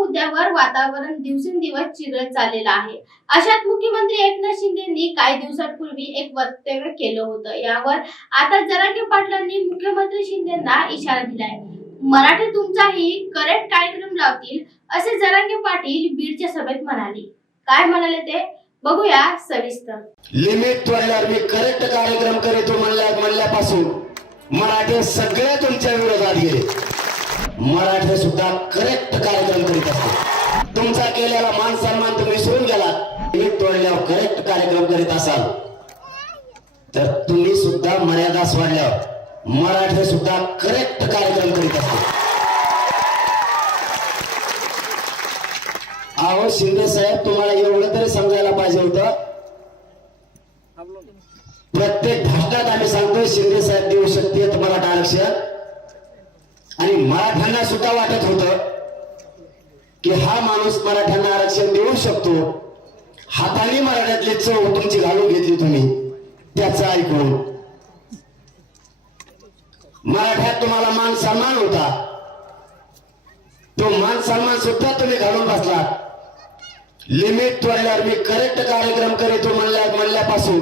मुद्द्यावर वातावरण दिवसेंदिवस चिघळत चाललेलं आहे. अशात मुख्यमंत्री एकनाथ शिंदेनी काही दिवसांपूर्वी एक वक्तव्य केलं होतं. यावर आता जरांगे पाटलांनी मुख्यमंत्री शिंदेना इशारा दिलाय. मराठी तुमचाही करेक्ट कार्यक्रम लावतील असे जरांगे पाटील बीडच्या सभेत म्हणाले. काय म्हणाले ते? बघूया सविस्तर. लिमिट मी करेक्ट कार्यक्रम करतो म्हणल्या म्हणल्यापासून मराठे सगळे तुमच्या विरोधात गेले. मराठे सुद्धा करेक्ट कार्यक्रम करीत असते. तुमचा केलेला मान सन्मान तुम्ही विसरून गेला तोडल्यावर करेक्ट कार्यक्रम करीत असाल. तर तुम्ही सुद्धा मर्यादा सोडल्यावर मराठे सुद्धा करेक्ट कार्यक्रम करीत असते. अहो शिंदे साहेब तुम्हाला एवढं तरी समजायला पाहिजे होतं. प्रत्येक भाषणात आम्ही सांगतो शिंदे साहेब देऊ शकते तुम्हाला आरक्षण. आणि मराठ्यांना सुद्धा वाटत होत की हा माणूस मराठ्यांना आरक्षण देऊ शकतो. हाताने मराठ्यातली चव तुमची घालून घेतली तुम्ही. त्याचं ऐकून. मराठ्यात तुम्हाला मान सन्मान होता. तो मान सन्मान सुद्धा तुम्ही घालून बसला. लिमिट तोडल्यावर मी करेक्ट कार्यक्रम करीतो म्हणल्या म्हणल्यापासून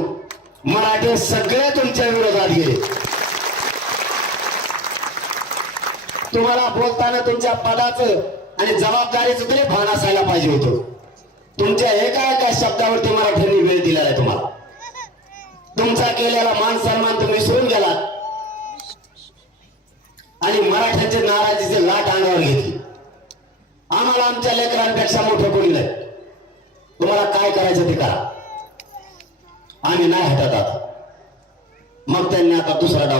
मराठे सगळे तुमच्या विरोधात गेले. तुम्हाला बोलताना तुमच्या पदाचं आणि जबाबदारीचं तरी भान असायला पाहिजे होतं. तुमच्या एका एका शब्दावरती मराठ्यांनी वेळ दिलेला आहे तुम्हाला. तुमचा केलेला मान सन्मान तुम्ही सोडून गेला आणि मराठ्यांचे नाराजीचे लाट अंगावर घेतली. आम्हाला आमच्या लेकरांपेक्षा मोठं कोणी नाही. तुम्हाला काय करायचं ते करा. आम्ही नाही हटत आता. मग त्यांनी आता दुसरा डाव